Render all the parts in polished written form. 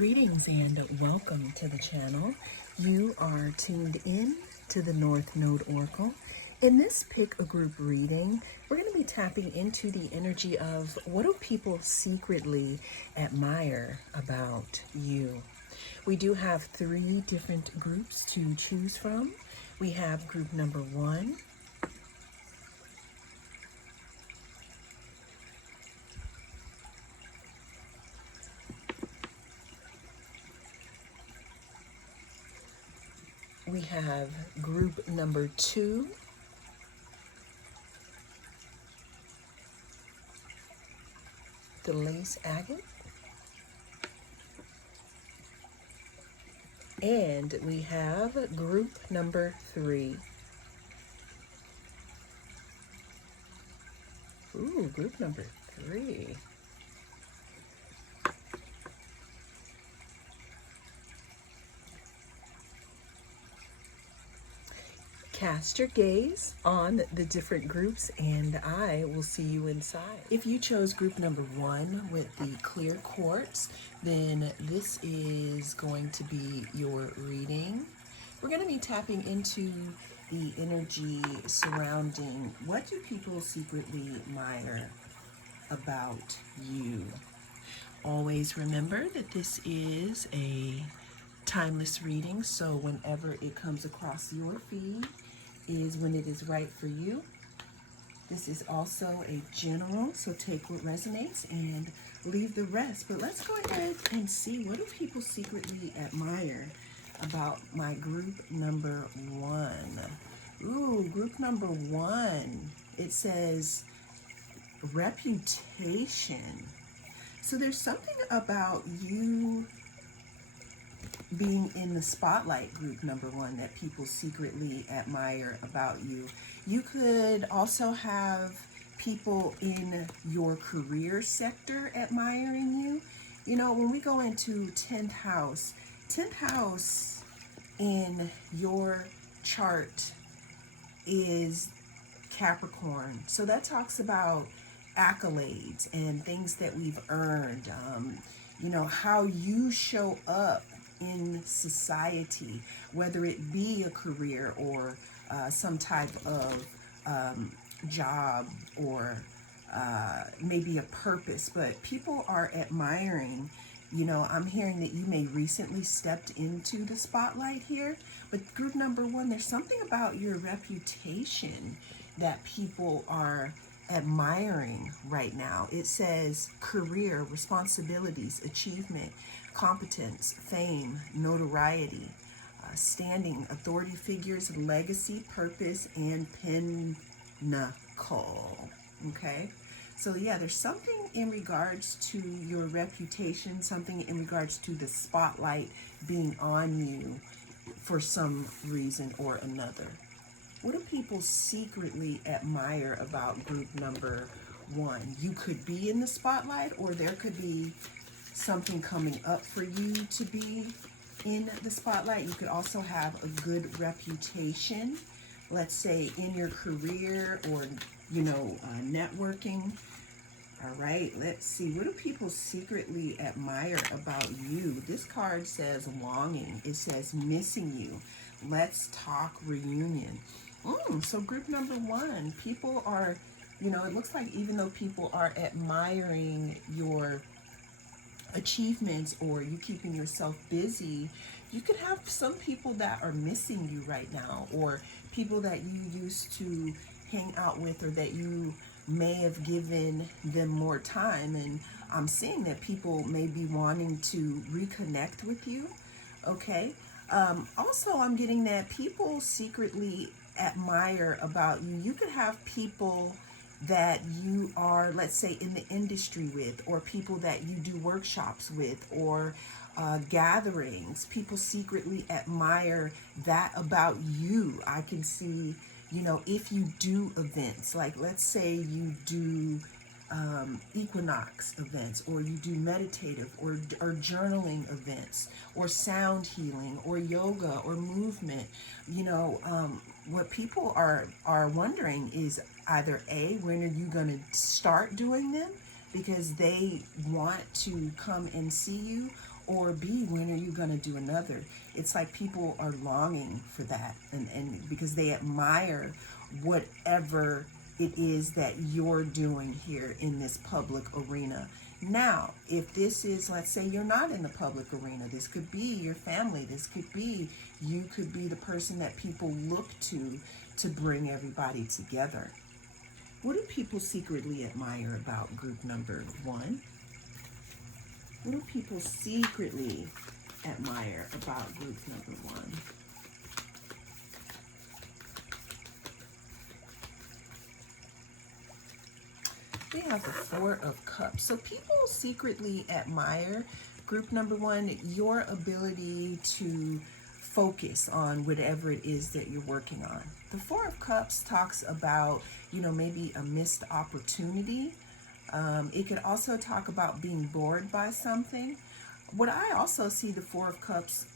Greetings and welcome to the channel. You are tuned in to the North Node Oracle. In this pick a group reading, we're going to be tapping into the energy of what do people secretly admire about you. We do have 3 different groups to choose from. We have group number 1, we have group number 2, the lace agate, and we have group number 3. Ooh, group number 3. Cast your gaze on the different groups and I will see you inside. If you chose group number 1 with the clear quartz, then this is going to be your reading. We're going to be tapping into the energy surrounding what do people secretly admire about you. Always remember that this is a timeless reading, so whenever it comes across your feed is when it is right for you. This is also a general, so take what resonates and leave the rest. But let's go ahead and see, what do people secretly admire about my group number 1? Ooh, group number 1. It says reputation. So there's something about you being in the spotlight, group number 1, that people secretly admire about you. You could also have people in your career sector admiring you. You know, when we go into 10th house in your chart is Capricorn. So that talks about accolades and things that we've earned, you know, how you show up in society, whether it be a career or some type of job or maybe a purpose. But people are admiring, you know, I'm hearing that you may recently stepped into the spotlight here. But group number 1, there's something about your reputation that people are admiring right now. It says career, responsibilities, achievement, competence, fame, notoriety, standing, authority figures, legacy, purpose, and pinnacle. Okay? So yeah, there's something in regards to your reputation, something in regards to the spotlight being on you for some reason or another. What do people secretly admire about group number 1? You could be in the spotlight, or there could be something coming up for you to be in the spotlight. You could also have a good reputation, let's say in your career or, you know, networking. All right, let's see. What do people secretly admire about you? This card says longing. It says missing you. Let's talk reunion. So group number 1, people are, you know, it looks like even though people are admiring your achievements or you keeping yourself busy, you could have some people that are missing you right now, or people that you used to hang out with, or that you may have given them more time. And I'm seeing that people may be wanting to reconnect with you. Okay. Also, I'm getting that people secretly admire about you. You could have people that you are, let's say, in the industry with, or people that you do workshops with, or gatherings. People secretly admire that about you. I can see, you know, if you do events, like let's say you do equinox events, or you do meditative or journaling events, or sound healing, or yoga, or movement. You know, what people are wondering is either A, when are you going to start doing them, because they want to come and see you, Or B, when are you going to do another? It's like people are longing for that, and because they admire whatever it is that you're doing here in this public arena. Now, if this is, let's say you're not in the public arena, this could be your family, this could be, you could be the person that people look to bring everybody together. What do people secretly admire about group number one? What do people secretly admire about group number one? We have the Four of Cups. So people secretly admire group number one, your ability to focus on whatever it is that you're working on. The Four of Cups talks about, maybe a missed opportunity. It could also talk about being bored by something. What I also see the Four of Cups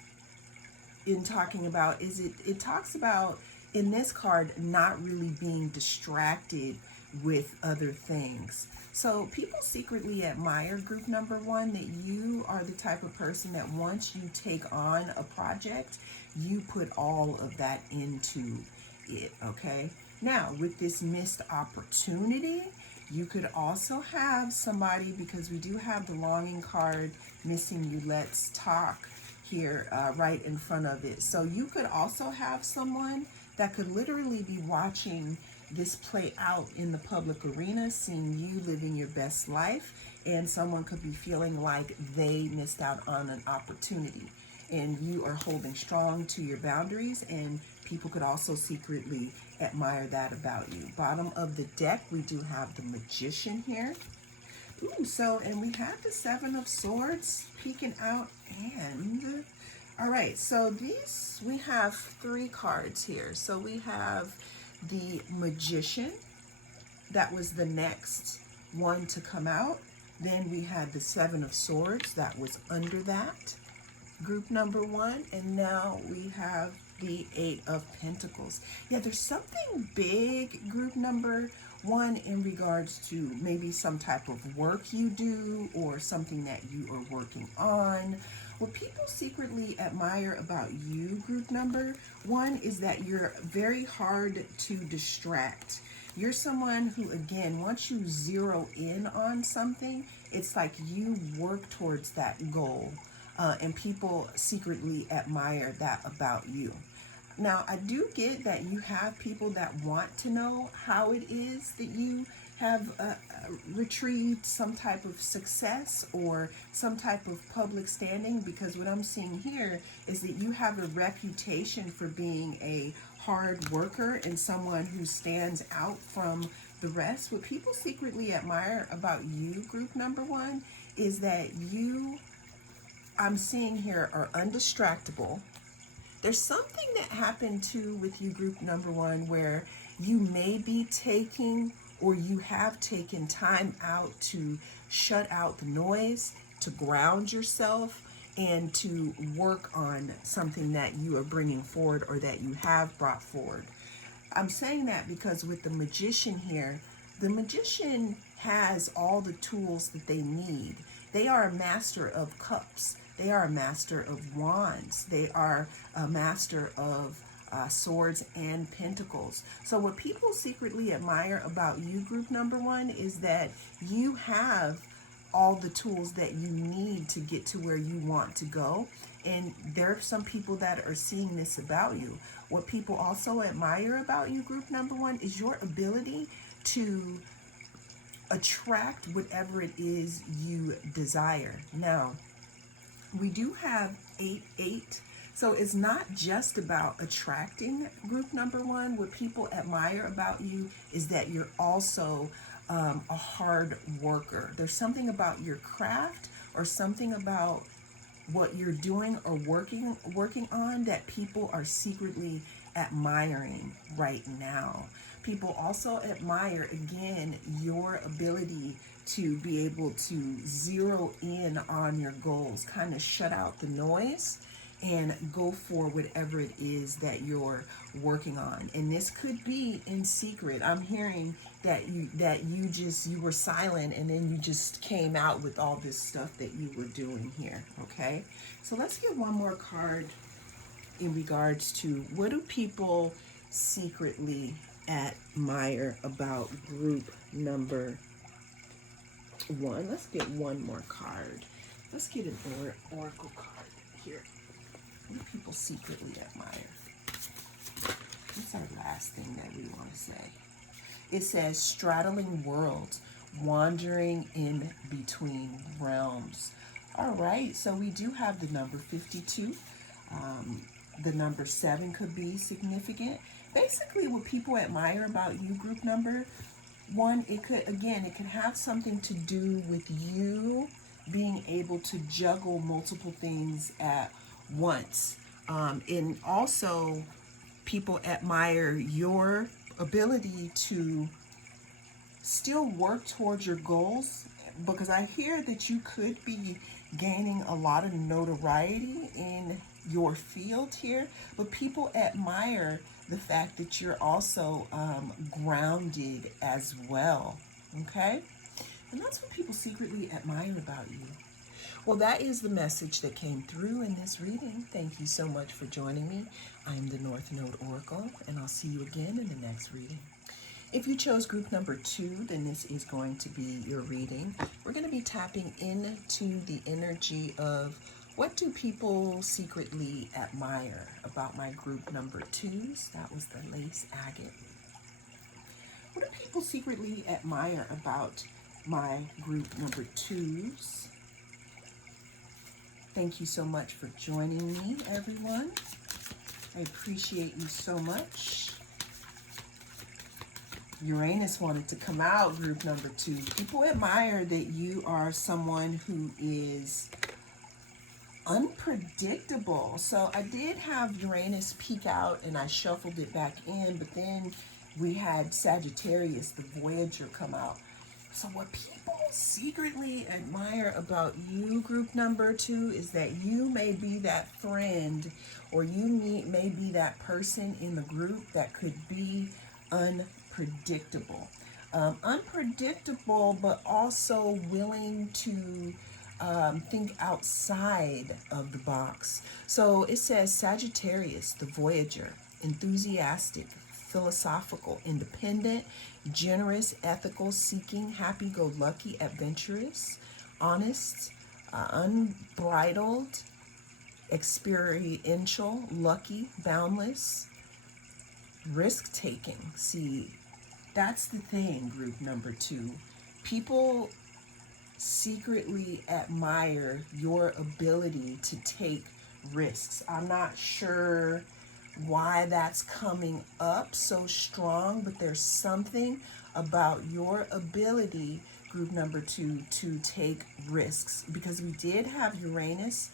in talking about is it talks about, in this card, not really being distracted with other things. So people secretly admire group number one, that you are the type of person that once you take on a project, you put all of that into it, okay? Now, with this missed opportunity, you could also have somebody, because we do have the longing card missing you, let's talk here right in front of it. So you could also have someone that could literally be watching this play out in the public arena, seeing you living your best life, and someone could be feeling like they missed out on an opportunity, and you are holding strong to your boundaries, and people could also secretly admire that about you. Bottom of the deck, we do have the Magician here. Ooh, so, and we have the Seven of Swords peeking out, and all right, so these, we have three cards here. So we have the Magician, that was the next one to come out. Then we had the Seven of Swords, that was under that, group number one. And now we have the Eight of Pentacles. Yeah, there's something big, group number one, in regards to maybe some type of work you do or something that you are working on. What people secretly admire about you, group number one, is that you're very hard to distract. You're someone who, again, once you zero in on something, it's like you work towards that goal. And people secretly admire that about you. Now, I do get that you have people that want to know how it is that you have retrieved some type of success or some type of public standing, because what I'm seeing here is that you have a reputation for being a hard worker and someone who stands out from the rest. What people secretly admire about you, group number one, is that you, I'm seeing here, are undistractable. There's something that happened too with you, group number one, where you may be taking, or you have taken, time out to shut out the noise, to ground yourself, and to work on something that you are bringing forward or that you have brought forward. I'm saying that because with the Magician here, the Magician has all the tools that they need. They are a master of cups. They are a master of wands. They are a master of swords and pentacles. So what people secretly admire about you, group number one, is that you have all the tools that you need to get to where you want to go. And there are some people that are seeing this about you. What people also admire about you, group number one, is your ability to attract whatever it is you desire. Now, we do have 8-8. So it's not just about attracting, group number one. What people admire about you is that you're also a hard worker. There's something about your craft or something about what you're doing or working on that people are secretly admiring right now. People also admire, again, your ability to be able to zero in on your goals, kind of shut out the noise and go for whatever it is that you're working on. And this could be in secret. I'm hearing you were silent, and then you just came out with all this stuff that you were doing here. Okay, so let's get one more card in regards to what do people secretly admire about group number one. Let's get one more card. Let's get an oracle card here. What do people secretly admire? What's our last thing that we want to say? It says straddling worlds, wandering in between realms. All right, so we do have the number 52. The number 7 could be significant. Basically, what people admire about you, group number one, it could have something to do with you being able to juggle multiple things at once. And also, people admire your ability to still work towards your goals, because I hear that you could be gaining a lot of notoriety in your field here, but people admire the fact that you're also grounded as well. Okay, and that's what people secretly admire about you. Well, that is the message that came through in this reading. Thank you so much for joining me. I'm the North Node Oracle, and I'll see you again in the next reading. If you chose group number 2, then this is going to be your reading. We're going to be tapping into the energy of what do people secretly admire about my group number 2s. That was the lace agate. What do people secretly admire about my group number 2s? Thank you so much for joining me, everyone. I appreciate you so much. Uranus wanted to come out, group number 2. People admire that you are someone who is unpredictable. So I did have Uranus peek out and I shuffled it back in, but then we had Sagittarius, the Voyager, come out. So what people secretly admire about you, group number 2, is that you may be that friend, or you may be that person in the group that could be unpredictable. Unpredictable, but also willing to think outside of the box. So it says Sagittarius, the Voyager, enthusiastic, philosophical, independent, generous, ethical, seeking, happy-go-lucky, adventurous, honest, unbridled, experiential, lucky, boundless, risk-taking. See, that's the thing, group number 2. People secretly admire your ability to take risks. I'm not sure why that's coming up so strong, but there's something about your ability, group number 2, to take risks, because we did have Uranus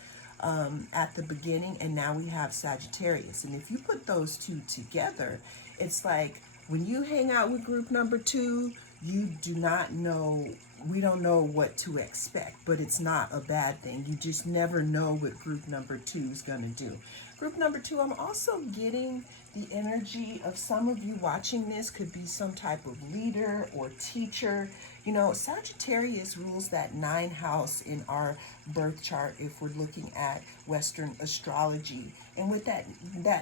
at the beginning, and now we have Sagittarius. And if you put those two together, it's like when you hang out with group number 2, you do not know, we don't know what to expect, but it's not a bad thing. You just never know what group number 2 is going to do. Group number 2, I'm also getting the energy of some of you watching this could be some type of leader or teacher. You know, Sagittarius rules that 9th house in our birth chart if we're looking at Western astrology. And what that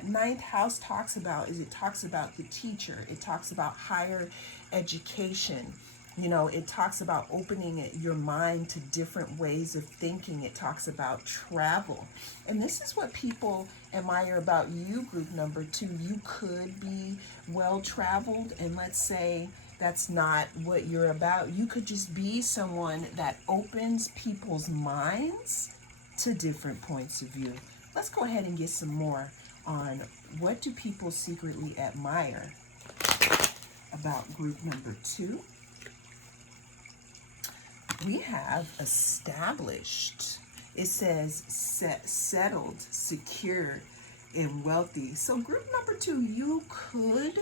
9th house talks about is it talks about the teacher. It talks about higher education. You know, it talks about opening your mind to different ways of thinking. It talks about travel. And this is what people admire about you, group number 2. You could be well-traveled, and let's say that's not what you're about. You could just be someone that opens people's minds to different points of view. Let's go ahead and get some more on what do people secretly admire about group number 2. We have established. It says settled, secure, and wealthy. So group number 2, you could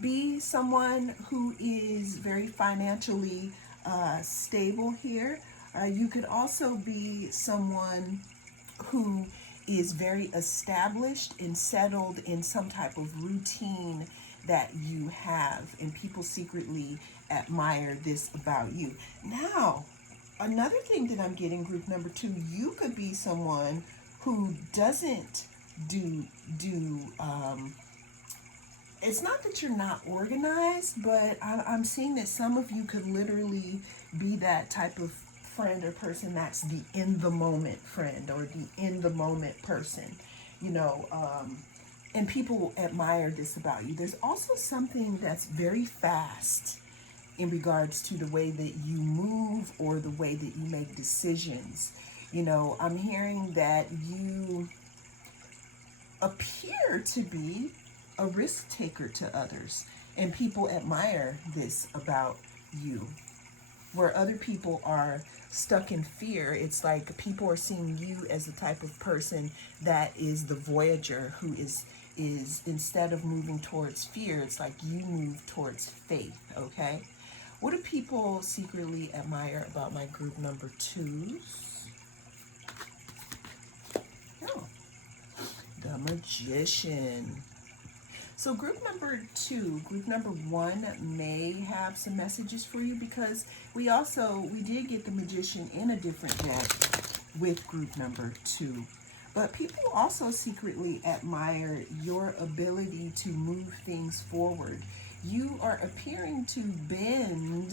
be someone who is very financially stable here. You could also be someone who is very established and settled in some type of routine that you have, and people secretly admire this about you. Now, another thing that I'm getting, group number 2, you could be someone who doesn't it's not that you're not organized, but I'm seeing that some of you could literally be that type of friend or person that's the in the moment friend or the in the moment person, you know, and people admire this about you. There's also something that's very fast in regards to the way that you move or the way that you make decisions. You know, I'm hearing that you appear to be a risk taker to others, and people admire this about you. Where other people are stuck in fear, it's like people are seeing you as the type of person that is the voyager who is instead of moving towards fear, it's like you move towards faith, okay? What do people secretly admire about my group number 2s? Oh, the Magician. So group number 2, group number 1 may have some messages for you, because we did get the Magician in a different deck with group number 2. But people also secretly admire your ability to move things forward. You are appearing to bend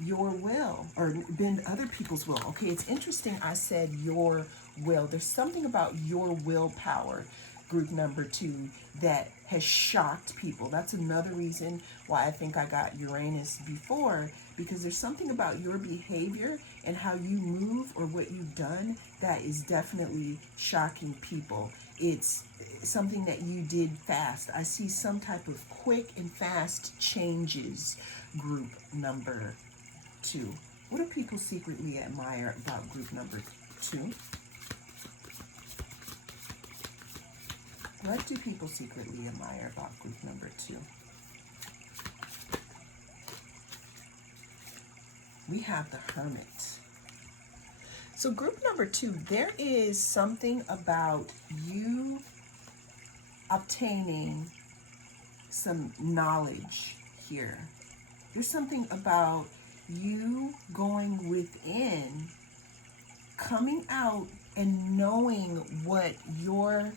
your will, or bend other people's will. Okay, it's interesting I said your will. There's something about your willpower, group number 2, that has shocked people. That's another reason why I think I got Uranus before, because there's something about your behavior and how you move or what you've done that is definitely shocking people. It's something that you did fast. I see some type of quick and fast changes, group number 2. What do people secretly admire about group number 2? What do people secretly admire about group number 2? We have the Hermit. So group number 2, there is something about you obtaining some knowledge here. There's something about you going within, coming out and knowing what your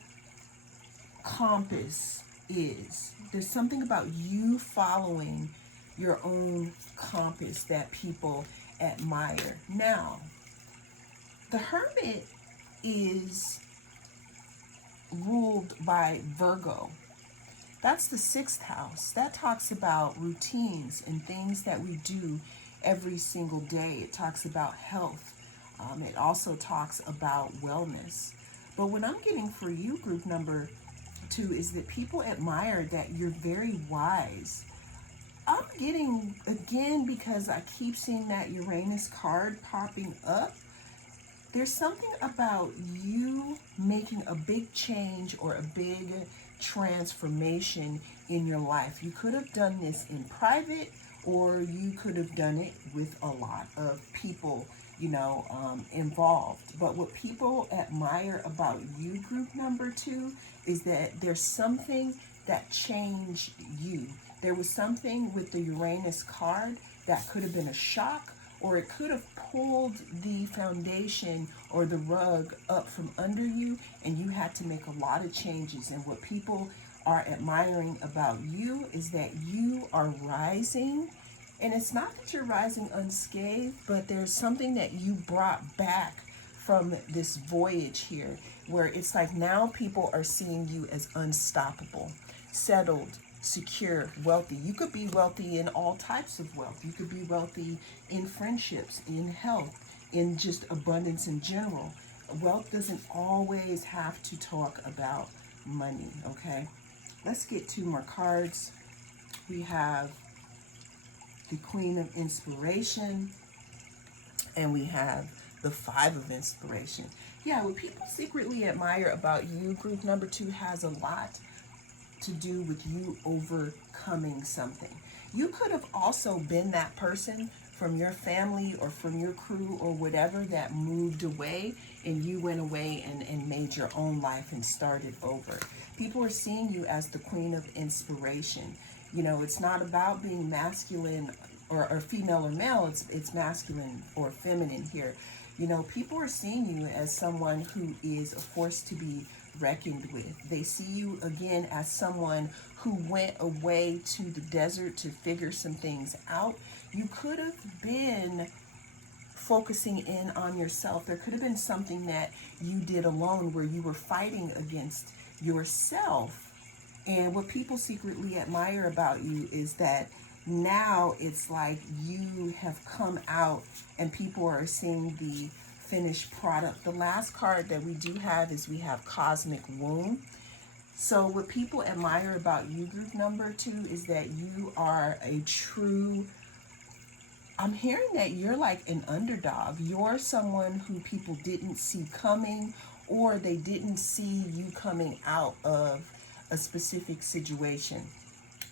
compass is. There's something about you following your own compass that people admire. Now, the Hermit is ruled by Virgo. That's the 6th house. That talks about routines and things that we do every single day. It talks about health. It also talks about wellness. But what I'm getting for you, group number 2, is that people admire that you're very wise. I'm getting, again, because I keep seeing that Uranus card popping up, there's something about you making a big change or a big transformation in your life. You could have done this in private, or you could have done it with a lot of people, you know, involved. But what people admire about you, group number 2, is that there's something that changed you. There was something with the Uranus card that could have been a shock, or it could have pulled the foundation or the rug up from under you, and you had to make a lot of changes. And what people are admiring about you is that you are rising. And it's not that you're rising unscathed, but there's something that you brought back from this voyage here, where it's like now people are seeing you as unstoppable, settled, secure, wealthy. You could be wealthy in all types of wealth. You could be wealthy in friendships, in health, in just abundance in general. Wealth doesn't always have to talk about money, okay? Let's get 2 more cards. We have the Queen of Inspiration, and we have the 5 of Inspiration. Yeah, what people secretly admire about you, group number 2, has a lot to do with you overcoming something. You could have also been that person from your family or from your crew or whatever that moved away, and you went away and made your own life and started over. People are seeing you as the Queen of Inspiration. You know, it's not about being masculine or female or male, it's masculine or feminine here. You know, people are seeing you as someone who is a force to be reckoned with. They see you again as someone who went away to the desert to figure some things out. You could have been focusing in on yourself. There could have been something that you did alone where you were fighting against yourself. And what people secretly admire about you is that now it's like you have come out and people are seeing the finished product. The last card that we do have is we have Cosmic Womb. So what people admire about you, group number 2, is that you are a true, I'm hearing that you're like an underdog. You're someone who people didn't see coming, or they didn't see you coming out of a specific situation.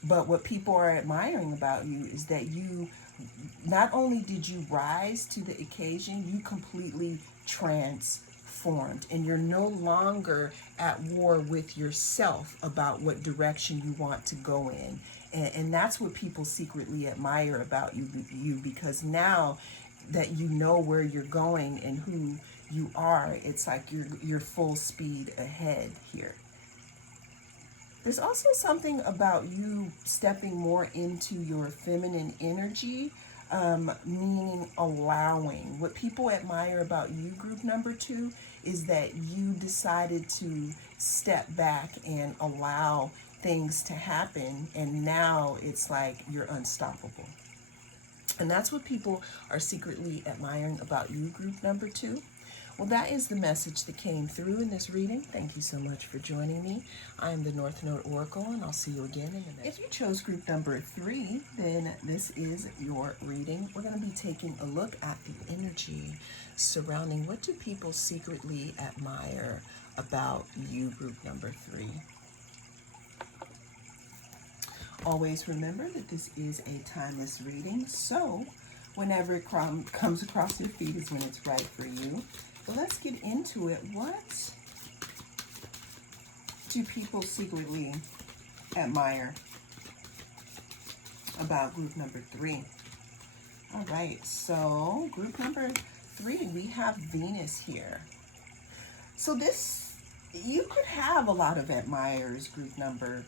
But what people are admiring about you is that you, not only did you rise to the occasion, you completely transformed. And you're no longer at war with yourself about what direction you want to go in. And that's what people secretly admire about you, because now that you know where you're going and who you are, it's like you're full speed ahead here. There's also something about you stepping more into your feminine energy, meaning allowing. What people admire about you, group number 2, is that you decided to step back and allow things to happen, and now it's like you're unstoppable. And that's what people are secretly admiring about you, group number 2. Well, that is the message that came through in this reading. Thank you so much for joining me. I'm the North Node Oracle, and I'll see you again in the next. If you chose group number 3, then this is your reading. We're going to be taking a look at the energy surrounding what do people secretly admire about you, group number 3. Always remember that this is a timeless reading, so whenever it comes across your feed is when it's right for you. But let's get into it. What do people secretly admire about group number 3? All right, so group number 3, we have Venus here. So this, you could have a lot of admirers, group number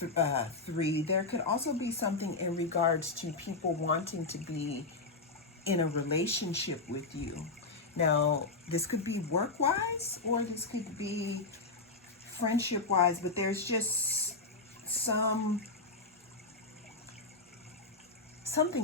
3. There could also be something in regards to people wanting to be in a relationship with you. Now, this could be work-wise or this could be friendship-wise, but there's just something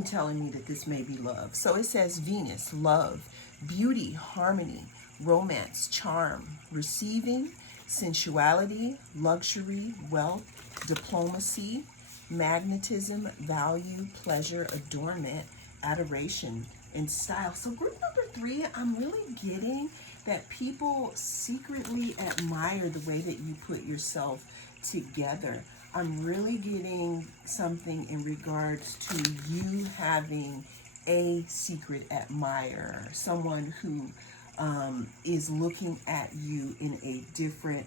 telling me that this may be love. So it says Venus, love, beauty, harmony, romance, charm, receiving, sensuality, luxury, wealth, diplomacy, magnetism, value, pleasure, adornment, adoration, and style. So group number 3, I'm really getting that people secretly admire the way that you put yourself together. I'm really getting something in regards to you having a secret admirer, someone who is looking at you in a different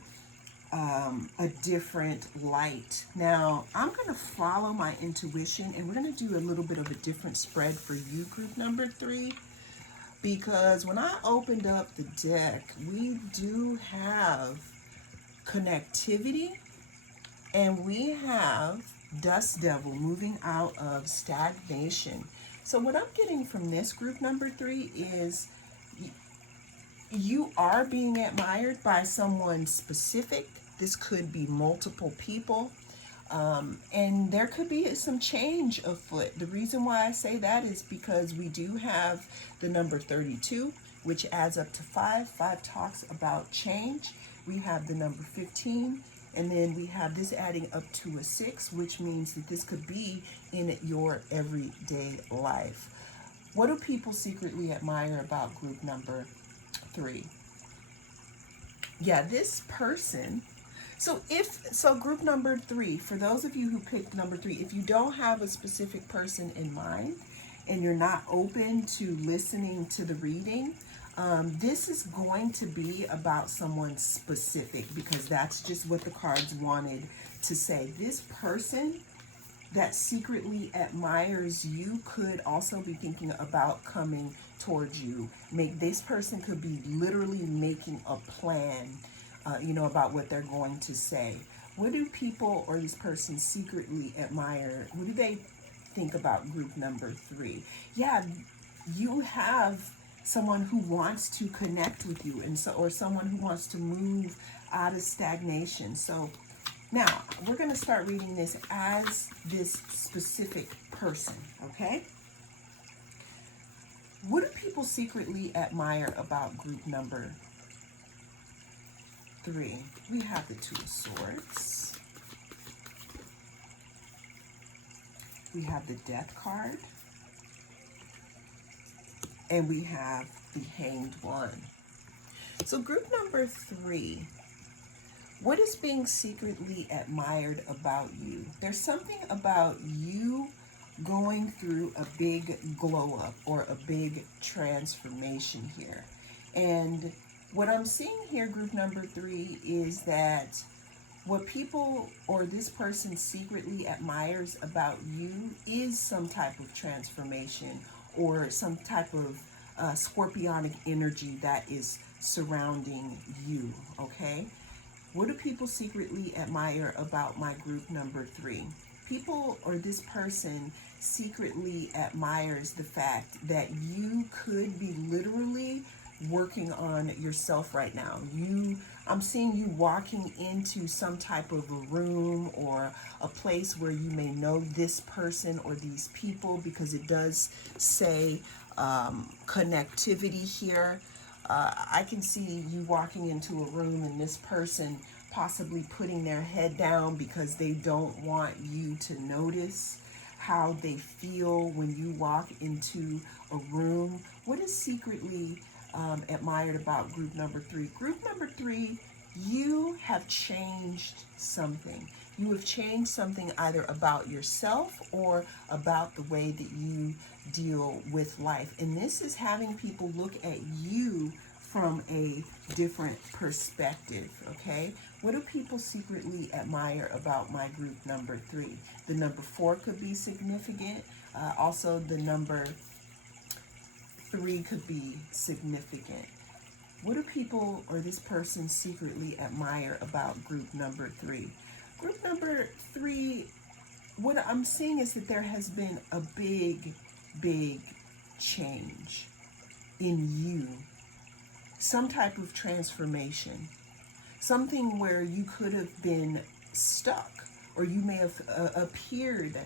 light. Now, I'm going to follow my intuition, and we're going to do a little bit of a different spread for you, group number 3, because when I opened up the deck, we do have connectivity, and we have Dust Devil moving out of stagnation. So what I'm getting from this group number 3 is you are being admired by someone specific. This could be multiple people. And there could be some change afoot. The reason why I say that is because we do have the number 32, which adds up to 5. 5 talks about change. We have the number 15, and then we have this adding up to a 6, which means that this could be in your everyday life. What do people secretly admire about group number 3? Yeah, this person. So group number 3, for those of you who picked number 3, if you don't have a specific person in mind and you're not open to listening to the reading, this is going to be about someone specific, because that's just what the cards wanted to say. This person that secretly admires you could also be thinking about coming towards you. This person could be literally making a plan, about what they're going to say. What do people or this person secretly admire? What do they think about group number 3? Yeah, you have someone who wants to connect with you, and so, or someone who wants to move out of stagnation. So now we're going to start reading this as this specific person, okay? What do people secretly admire about group number 3? We have the Two of Swords. We have the Death card. And we have the Hanged One. So group number 3, what is being secretly admired about you? There's something about you going through a big glow up or a big transformation here. And what I'm seeing here, group number 3, is that what people or this person secretly admires about you is some type of transformation or some type of scorpionic energy that is surrounding you, okay? What do people secretly admire about my group number 3? People or this person secretly admires the fact that you could be literally working on yourself right now. I'm seeing you walking into some type of a room or a place where you may know this person or these people, because it does say connectivity here. I can see you walking into a room and this person possibly putting their head down because they don't want you to notice how they feel when you walk into a room. What is secretly admired about group number 3? Group number 3, you have changed something. You have changed something either about yourself or about the way that you deal with life. And this is having people look at you from a different perspective, okay? What do people secretly admire about my group number 3? The number 4 could be significant. Also, the number 3 could be significant. What do people or this person secretly admire about group number 3? Group number 3, what I'm seeing is that there has been a big change in you. Some type of transformation. Something where you could have been stuck, or you may have appeared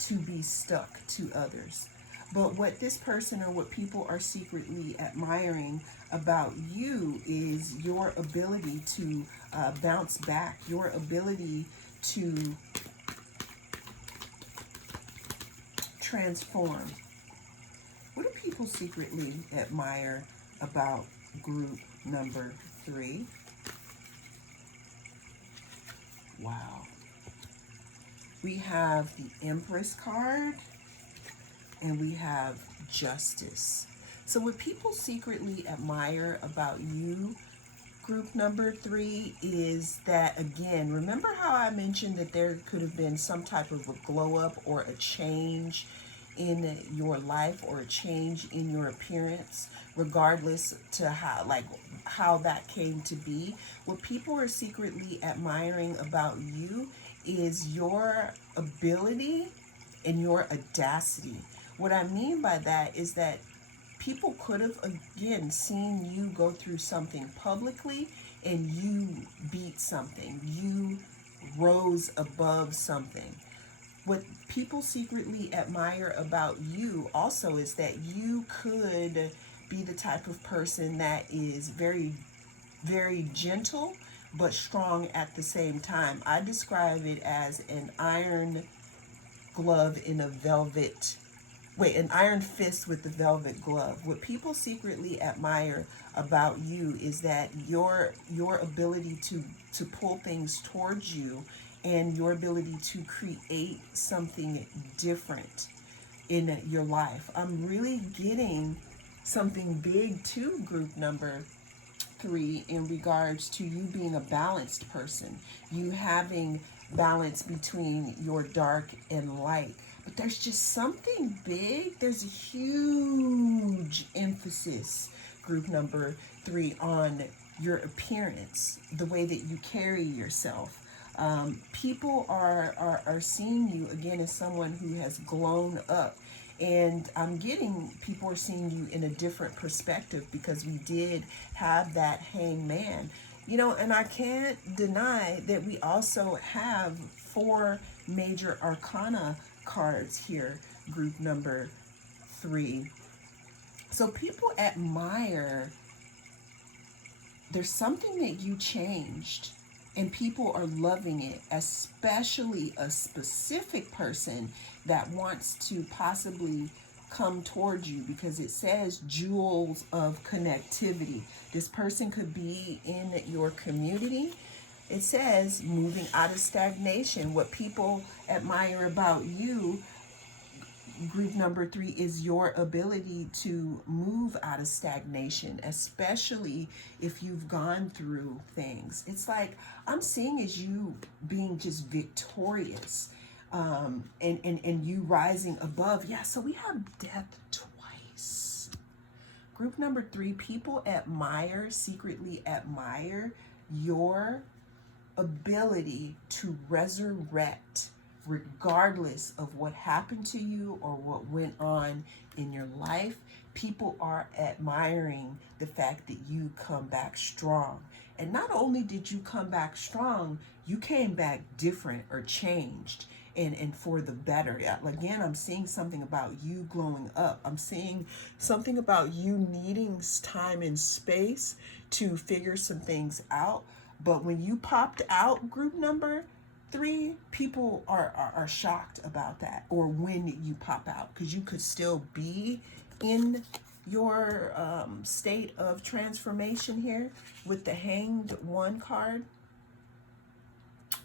to be stuck to others. But what this person or what people are secretly admiring about you is your ability to bounce back, your ability to transform. What do people secretly admire about group number 3? Wow. We have the Empress card and we have Justice. So what people secretly admire about you, group number 3, is that, again, remember how I mentioned that there could have been some type of a glow up or a change in your life or a change in your appearance, regardless to how that came to be. What people are secretly admiring about you is your ability and your audacity. What I mean by that is that people could have, again, seen you go through something publicly and you beat something. You rose above something. What people secretly admire about you also is that you could be the type of person that is very, very gentle but strong at the same time. I describe it as an iron glove in a an iron fist with the velvet glove. What people secretly admire about you is that your ability to pull things towards you and your ability to create something different in your life. I'm really getting something big to group number 3 in regards to you being a balanced person, you having balance between your dark and light. But there's just something big. There's a huge emphasis, group number 3, on your appearance, the way that you carry yourself. People are seeing you again as someone who has grown up. And I'm getting people are seeing you in a different perspective because we did have that hangman. And I can't deny that we also have 4 major arcana cards here, group number 3. So people admire, there's something that you changed and people are loving it, especially a specific person that wants to possibly come towards you, because it says jewels of connectivity. This person could be in your community. It says moving out of stagnation. What people admire about you, group number 3, is your ability to move out of stagnation, especially if you've gone through things. It's like I'm seeing as you being just victorious, and you rising above. Yeah, so we have death twice. Group number 3, people secretly admire your ability to resurrect regardless of what happened to you or what went on in your life. People are admiring the fact that you come back strong. And not only did you come back strong, you came back different or changed, and for the better. Again, I'm seeing something about you glowing up. I'm seeing something about you needing time and space to figure some things out. But when you popped out, group number 3, people are shocked about that, or when you pop out, because you could still be in your state of transformation here with the Hanged One card.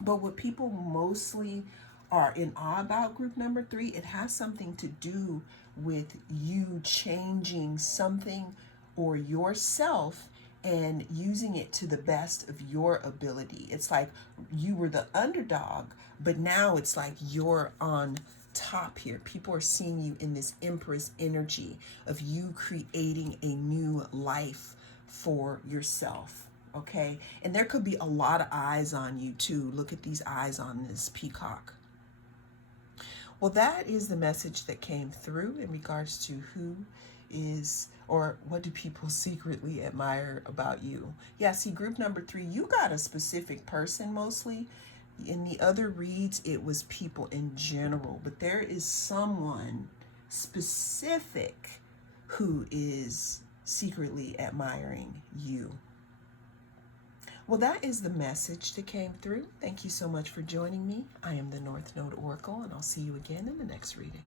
But what people mostly are in awe about, group number 3, it has something to do with you changing something or yourself and using it to the best of your ability. It's like you were the underdog, but now it's like you're on top here. People are seeing you in this Empress energy of you creating a new life for yourself. Okay, and there could be a lot of eyes on you too. Look at these eyes on this peacock. Well, that is the message that came through in regards to who is, or what do people secretly admire about you. Yeah, see, group number 3, you got a specific person mostly. In the other reads, it was people in general, but there is someone specific who is secretly admiring you. Well, that is the message that came through. Thank you so much for joining me. I am the North Node Oracle, and I'll see you again in the next reading.